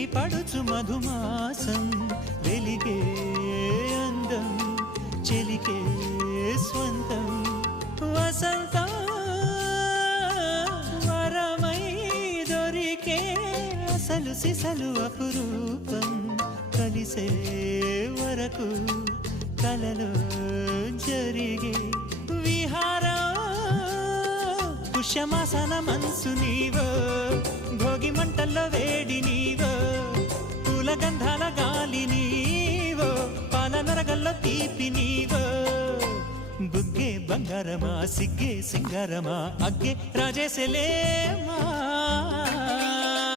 చిలిపి పడుచు మధుమాసం వెలిగే అందం చెలికే స్వంతం వసంతం వరమై దొరికే అసలు సిసలు అపురూపం కలిసే వరకు కలలో జరిగే విహారం పుష్యమాసన మనసు నీవో భోగి మంటల్లో వేడి నీవో పూల గంధాల గాలి నీవో పాల నరగల్లో తీపి నీవో బుగ్గే బంగారమా సిగ్గే సింగారమా అగ్గే రాజేసెలేమా